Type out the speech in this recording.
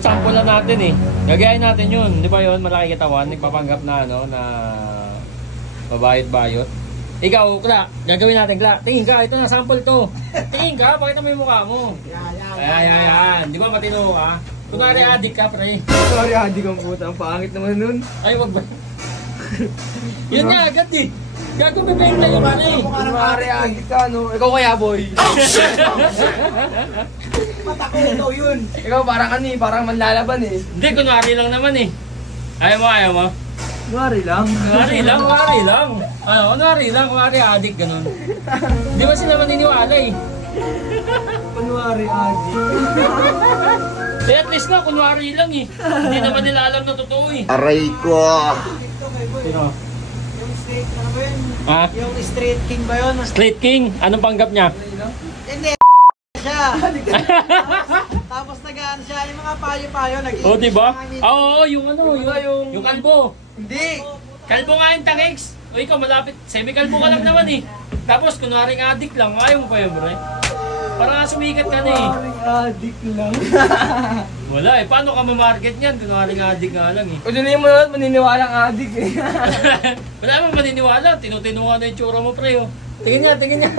Sample lang natin eh. Gagayain natin yun. Di ba yun? Malaki katawan. Nagpapanggap na ano, na babayot-bayot. Ikaw, Kla, gagawin natin, Kla. Tingin ka, ito na, sample to. Tingin ka, pakita mo yung mukha mo. Ayan. Di ba matino ka? Kunwari adik ka, pre. Kunwari adik ang puta. Ang pangit naman nun. Ay, wag ba? Yun nga, agad eh. Gago bibigla yung pare. Kunwari adik ka, no? Ikaw kaya, boy. Matako ito yun. Ikaw parang ano eh, parang manlalaban eh. Hindi, kunwari lang naman eh. Ayaw mo? Kunwari lang. Kunwari lang. Ano, kunwari adik, ganun. Di ba sila maniniwala eh? Kunwari adik. Eh, at least nga, kunwari lang eh. Hindi naman nila alam na totoo eh. Aray ko! Sino? Yung straight, ano ba yun? Ha? Yung straight king ba yun? Straight king? Anong panggap niya? Hindi, siya. Tapos nag-ano siya, yung mga payo-payo. Oh, diba? Oo, yung ano, yung kalbo. Hindi. Kalbo nga yung tangiks. O ikaw, malapit. Semi-kalbo ka lang naman eh. Tapos, kunwari nga adik lang. Ayaw mo pa yun, bro. Parang nga sumikat ka na eh. Kunwari adik lang. Wala eh. Paano ka mamarket niyan? Kunwari nga adik nga lang eh. O dun mo naman, maniniwala ang adik eh. Wala naman maniniwala. Tinutino ka na yung tsura mo, pre. Oh. Tingin niya.